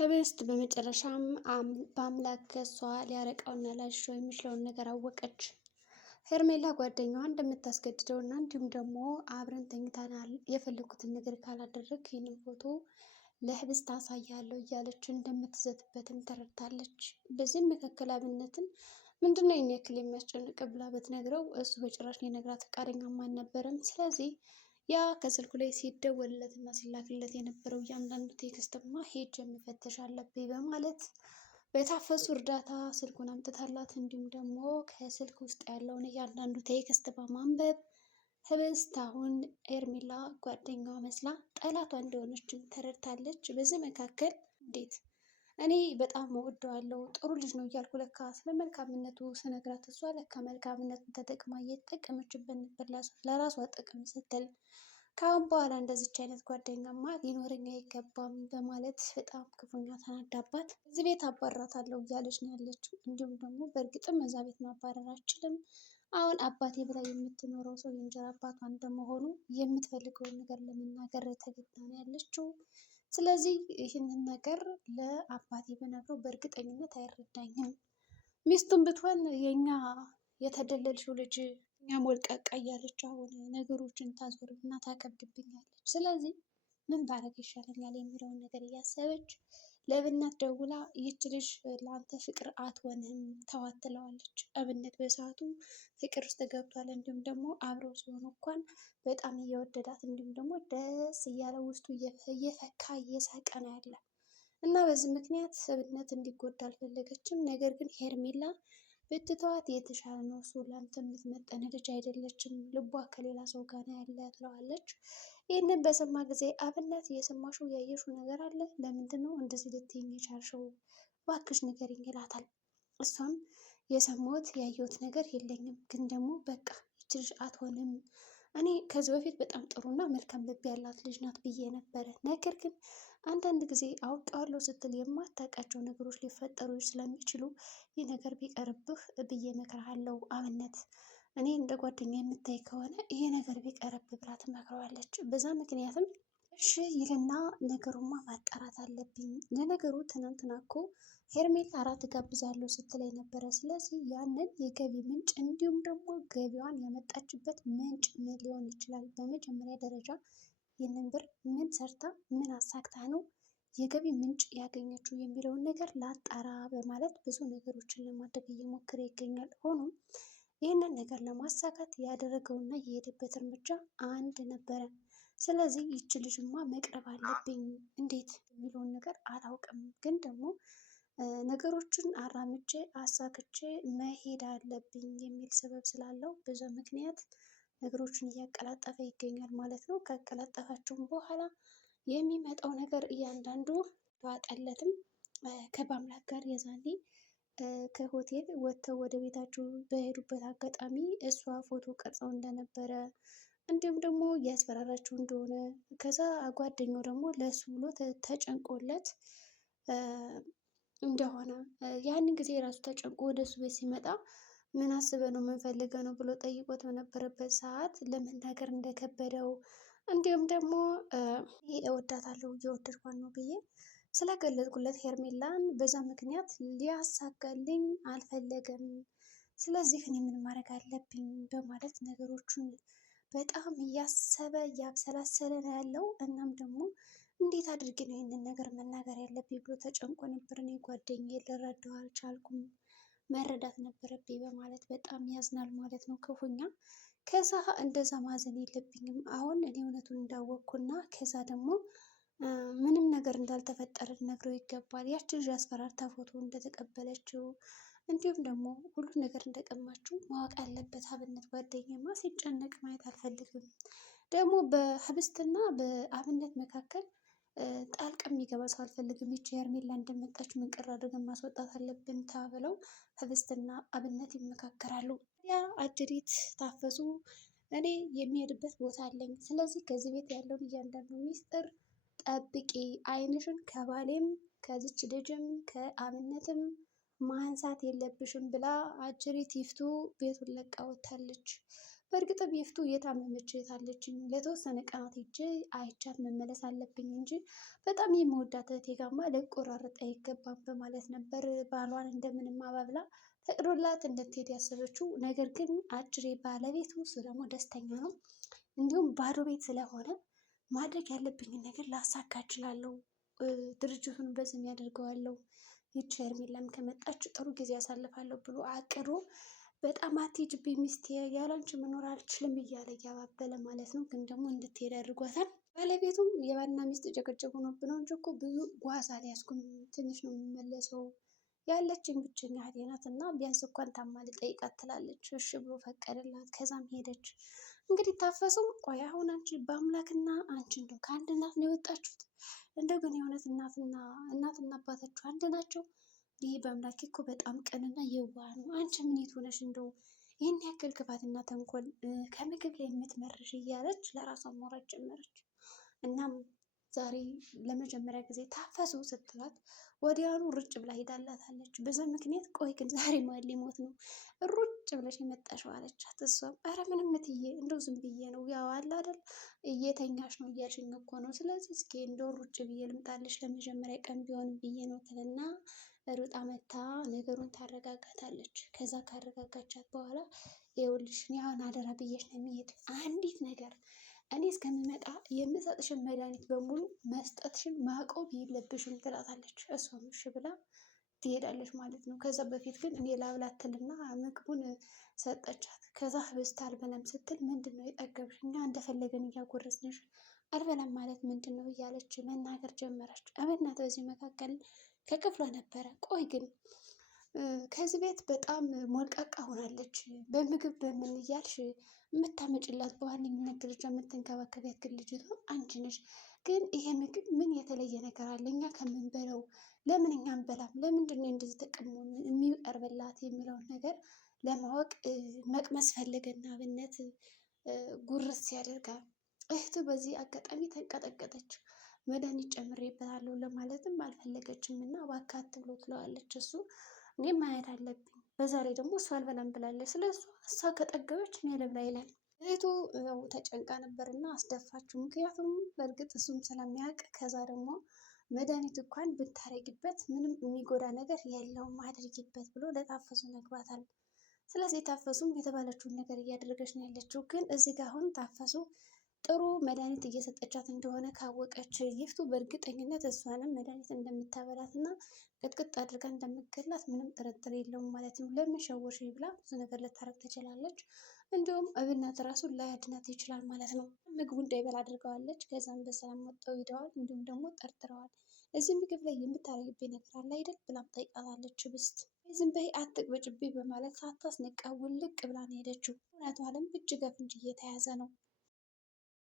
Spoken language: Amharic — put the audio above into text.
ህብስት በመጨረሻም በአምላክ ከሷ ሊያረቀውና ሊያሽረው የሚችለውን ነገር አወቀች። ሄርሜላ ጓደኛዋ እንደምታስገድደው እና እንዲሁም ደግሞ አብረን ተኝተናል የፈለኩትን ነገር ካላደረግ ይህንን ፎቶ ለህብስት አሳያለሁ እያለች እንደምትዘትበትም ተረድታለች። በዚህም መካከል አብነትን ምንድነው ይህን ያክል የሚያስጨንቅ ብላ ብትነግረው እሱ በጭራሽ ሊነግራት ፈቃደኛም አልነበረም። ስለዚህ ያ ከስልኩ ላይ ሲደወልለት እና ሲላክለት የነበረው እያንዳንዱ ቴክስትማ ሄጅ መፈተሽ አለብኝ በማለት በታፈሱ እርዳታ ስልኩን አምጥታላት እንዲሁም ደግሞ ከስልክ ውስጥ ያለውን እያንዳንዱ ቴክስት በማንበብ ህብስት አሁን ሄርሜላ ጓደኛዋ መስላ ጠላቷ እንደሆነችም ተረድታለች። በዚህ መካከል እንዴት እኔ በጣም እወደዋለሁ ጥሩ ልጅ ነው እያልኩ ለካ ስለ መልካምነቱ ስነግራት እሷ ለካ መልካምነቱን ተጠቅማ እየተጠቀመችበት ነበር ለራሷ ጥቅም ስትል ከአሁን በኋላ እንደዚች አይነት ጓደኛማ ሊኖረኝ አይገባም በማለት በጣም ክፉኛ ተናዳባት እዚህ ቤት አባራታለሁ እያለች ነው ያለችው። እንዲሁም ደግሞ በእርግጥም እዛ ቤት ማባረር አችልም። አሁን አባቴ ብላ የምትኖረው ሰው የእንጀራ አባቷ እንደመሆኑ የምትፈልገውን ነገር ለመናገር ተገዳ ነው ያለችው። ስለዚህ ይህንን ነገር ለአባቴ ብነግረው በእርግጠኝነት አይረዳኝም። ሚስቱን ብትሆን የኛ የተደለልሽው ልጅ እኛ ሞልቀቃ እያለች አሁን ነገሮችን ታዞርና ታከብድብኛለች። ስለዚህ ምን ባረግ ይሻለኛል የሚለውን ነገር እያሰበች ለእብነት ደውላ ይህች ልጅ ለአንተ ፍቅር አትሆንም ተዋት ትለዋለች። እብነት በሰዓቱ ፍቅር ውስጥ ገብቷል። እንዲሁም ደግሞ አብረው ሲሆኑ እንኳን በጣም እየወደዳት እንዲሁም ደግሞ ደስ እያለ ውስጡ እየፈካ እየሳቀ ነው ያለ እና በዚህ ምክንያት እብነት እንዲጎዳ አልፈለገችም። ነገር ግን ሄርሜላ ብትተዋት የተሻለ ነው። እሱ ለአንተ የምትመጠን ልጅ አይደለችም፣ ልቧ ከሌላ ሰው ጋር ያለ ትለዋለች። ይህንን በሰማ ጊዜ አብነት እየሰማሽው ያየሽው ነገር አለ? ለምንድን ነው እንደዚህ ልትይኝ የቻልሽው? እባክሽ ንገሪኝ ይላታል። እሷም የሰማሁት ያየሁት ነገር የለኝም፣ ግን ደግሞ በቃ ይች ልጅ አትሆንም። እኔ ከዚህ በፊት በጣም ጥሩና መልካም ልብ ያላት ልጅ ናት ብዬ ነበረ። ነገር ግን አንዳንድ ጊዜ አውቃለሁ ስትል የማታውቃቸው ነገሮች ሊፈጠሩ ስለሚችሉ ይህ ነገር ቢቀርብህ ብዬ እመክርሃለሁ አብነት። እኔ እንደ ጓደኛ የምታይ ከሆነ ይሄ ነገር ቢቀርብ ብላ ትመክረዋለች። በዛ ምክንያትም እሺ ይልና ነገሩማ ማጣራት አለብኝ። ለነገሩ ትናንትና እኮ ሄርሜላ እራት ጋብዛለሁ ስትለኝ ነበረ። ስለዚህ ያንን የገቢ ምንጭ እንዲሁም ደግሞ ገቢዋን ያመጣችበት ምንጭ ምን ሊሆን ይችላል? በመጀመሪያ ደረጃ ይህንን ብር ምን ሰርታ ምን አሳክታ ነው የገቢ ምንጭ ያገኘችው የሚለውን ነገር ላጣራ በማለት ብዙ ነገሮችን ለማድረግ እየሞከረ ይገኛል። ሆኖም ይህንን ነገር ለማሳካት ያደረገውና የሄደበት እርምጃ አንድ ነበረ። ስለዚህ ይች ልጅማ መቅረብ አለብኝ፣ እንዴት የሚለውን ነገር አላውቅም፣ ግን ደግሞ ነገሮችን አራምጄ አሳክቼ መሄድ አለብኝ የሚል ሰበብ ስላለው ብዙ ምክንያት ነገሮችን እያቀላጠፈ ይገኛል ማለት ነው። ካቀላጠፋቸውም በኋላ የሚመጣው ነገር እያንዳንዱ ተዋጠለትም። ከባምላክ ጋር የዛኔ ከሆቴል ወጥተው ወደ ቤታቸው በሄዱበት አጋጣሚ እሷ ፎቶ ቀርጸው እንደነበረ እንዲሁም ደግሞ እያስፈራራቸው እንደሆነ ከዛ ጓደኛው ደግሞ ለእሱ ብሎ ተጨንቆለት እንደሆነ ያንን ጊዜ የራሱ ተጨንቆ ወደ እሱ ቤት ሲመጣ ምን አስበ ነው ምን ፈልገ ነው ብሎ ጠይቆት በነበረበት ሰዓት ለመናገር እንደከበደው እንዲሁም ደግሞ እወዳታለሁ እየወደድኳት ነው ብዬ ስለገለጽኩለት ሄርሜላን በዛ ምክንያት ሊያሳካልኝ አልፈለገም። ስለዚህ እኔ ምን ማድረግ አለብኝ በማለት ነገሮቹን በጣም እያሰበ እያብሰላሰለ ነው ያለው። እናም ደግሞ እንዴት አድርጌ ነው ይህንን ነገር መናገር ያለብኝ ብሎ ተጨንቆ ነበር። እኔ ጓደኛዬ ልረዳው አልቻልኩም፣ መረዳት ነበረብኝ በማለት በጣም ያዝናል ማለት ነው ክፉኛ። ከዛ እንደዛ ማዘን የለብኝም አሁን እኔ እውነቱን እንዳወቅኩና ከዛ ደግሞ ምንም ነገር እንዳልተፈጠረ ነግረው ይገባል። ያቺ ልጅ አስፈራርታ ፎቶ እንደተቀበለችው እንዲሁም ደግሞ ሁሉ ነገር እንደቀማችው ማወቅ አለበት። አብነት ጓደኛማ ሲጨነቅ ማየት አልፈልግም። ደግሞ በህብስትና በአብነት መካከል ጣልቃ የሚገባ ሰው አልፈልግም። ይቺ ሄርሜላ እንደመጣች ምንቅር አድርገን ማስወጣት አለብን ተብለው ህብስትና አብነት ይመካከራሉ። ያ አጅሪት ታፈሱ እኔ የሚሄድበት ቦታ አለኝ። ስለዚህ ከዚህ ቤት ያለውን እያንዳንዱ ሚስጥር ጠብቂ፣ አይንሽን ከባሌም ከዚች ልጅም ከአብነትም ማንሳት የለብሽም ብላ አጅሪት ይፍቱ ቤቱን ለቃ ወጥታለች። በእርግጥም ይፍቱ እየታመመች እህታለችኝ ለተወሰነ ቀናት ሄጄ አይቻት መመለስ አለብኝ እንጂ በጣም የምወዳት እህቴ ጋማ ልቆራረጥ አይገባም በማለት ነበር ባሏን እንደምንም አባብላ ፈቅዶላት እንድትሄድ ያሰበችው። ነገር ግን አጭሬ ባለቤቱ እሱ ደግሞ ደስተኛ ነው። እንዲሁም ባዶ ቤት ስለሆነ ማድረግ ያለብኝን ነገር ላሳካ እችላለሁ፣ ድርጅቱን በስም ያደርገዋለሁ፣ ይቺ ሄርሜላም ከመጣች ጥሩ ጊዜ ያሳልፋለሁ ብሎ አቅዶ በጣም አትሂጂብኝ ሚስቴ ያላንቺ መኖር አልችልም እያለ እያባበለ ማለት ነው። ግን ደግሞ እንድትሄድ አድርጓታል። ባለቤቱም የባልና ሚስት ጭቅጭቅ ሆኖብን ነው እንጂ እኮ ብዙ ጓዝ አልያዝኩም፣ ትንሽ ነው የምመለሰው፣ ያለችኝ ብቸኛ እህቴ ናት እና ቢያንስ እንኳን ታማ ልጠይቃት ትላለች። እሺ ብሎ ፈቀደላት። ከዛም ሄደች። እንግዲህ ታፈሱም ቆይ አሁን አንቺ በአምላክና አንቺ እንደው ከአንድ እናት ነው የወጣችሁት? እንደው ግን የእውነት እናትና አባታችሁ አንድ ናቸው? ይህ በአምላክ እኮ በጣም ቅንና የዋህ ነው። አንቺ ምን የት ሆነሽ እንደው ይህን ያክል ክፋትና ተንኮል ከምግብ ላይ የምትመርሽ እያለች ለራሷ ማውራት ጀመረች። እናም ዛሬ ለመጀመሪያ ጊዜ ታፈሱ ስትላት ወዲያውኑ ሩጭ ብላ ሄዳላታለች። በዛ ምክንያት ቆይ ግን ዛሬ ማን ሊሞት ነው ሩጭ ብለሽ የመጣሽው አለቻት። እሷም ኧረ ምንም እትዬ እንደው ዝም ብዬ ነው፣ ያው አለ አይደል እየተኛሽ ነው እያልሽኝ እኮ ነው፣ ስለዚህ እስኪ እንደው ሩጭ ብዬ ልምጣልሽ ለመጀመሪያ ቀን ቢሆን ብዬ ነው ትልና ሩጣ መታ ነገሩን ታረጋጋታለች። ከዛ ካረጋጋቻት በኋላ ይኸውልሽ እኔ አሁን አደራ ብዬሽ ነው የሚሄድ አንዲት ነገር እኔ እስከምመጣ የምሰጥሽን መድኃኒት በሙሉ መስጠትሽን ማቆም የለብሽም ትላታለች። እሷም እሺ ብላ ትሄዳለች ማለት ነው። ከዛ በፊት ግን እኔ ላብላትልና ምግቡን ሰጠቻት። ከዛ ህብስት አልበላም ስትል ምንድን ነው የጠገብሽ? እኛ እንደፈለገን እያጎረስንሽ አልበላም ማለት ምንድን ነው እያለች መናገር ጀመረች። አበናት በዚህ መካከል ከክፍሏ ነበረ። ቆይ ግን ከዚህ ቤት በጣም ሞልቃቃ ሆናለች። በምግብ በምን እያልሽ የምታመጭላት በዋነኝነት ደረጃ የምትንከባከቢያት ግን ልጅቷ አንቺ ነሽ። ግን ይሄ ምግብ ምን የተለየ ነገር አለ? እኛ ከምንበላው ለምን እኛ አንበላም? ለምንድን ነው እንደዚህ ተቀሞ የሚቀርብላት የሚለውን ነገር ለማወቅ መቅመስ ፈለገና አብነት ጉርስ ያደርጋል። እህቱ በዚህ አጋጣሚ ተንቀጠቀጠች። መድኃኒት ጨምሬበታለሁ ለማለትም አልፈለገችም እና እባክህ ብሎ ትለዋለች። እሱ እኔ ማየት አለብኝ፣ በዛ ላይ ደግሞ እሷ አልበላም ብላለች፣ ስለ እሷ ከጠገበች እኔ ልብላ ይላል። እህቱ ተጨንቃ ነበር እና አስደፋችው። ምክንያቱም በእርግጥ እሱም ስለሚያውቅ ከዛ ደግሞ መድኃኒት እንኳን ብታረጊበት ምንም የሚጎዳ ነገር የለውም አድርጊበት ብሎ ለታፈሱ ነግሯታል። ስለዚህ ታፈሱም የተባለችውን ነገር እያደረገች ነው ያለችው። ግን እዚህ ጋር አሁን ታፈሱ ጥሩ መድኃኒት እየሰጠቻት እንደሆነ ካወቀች ይፍቱ በእርግጠኝነት እሷንም መድኃኒት እንደምታበላት እና ቅጥቅጥ አድርጋ እንደምትገላት ምንም ጥርጥር የለውም ማለት ነው። ለምን ሸወርሽ ብላ ብዙ ነገር ልታረግ ትችላለች። እንዲሁም እብናት ራሱ ላያድናት ይችላል ማለት ነው። ምግቡ እንዳይበላ አድርገዋለች። ከዛም በሰላም ወጥተው ሂደዋል። እንዲሁም ደግሞ ጠርጥረዋል። እዚህ ምግብ ላይ የምታረግብኝ ነገር አለ አይደል ብላም ጠይቃታለች። ብስት ዝም በይ አትቅበጭብኝ በማለት ሳታስነቃ ውልቅ ብላ ነው ሄደችው። እውነቷንም እጅ ከፍንጅ እየተያዘ ነው።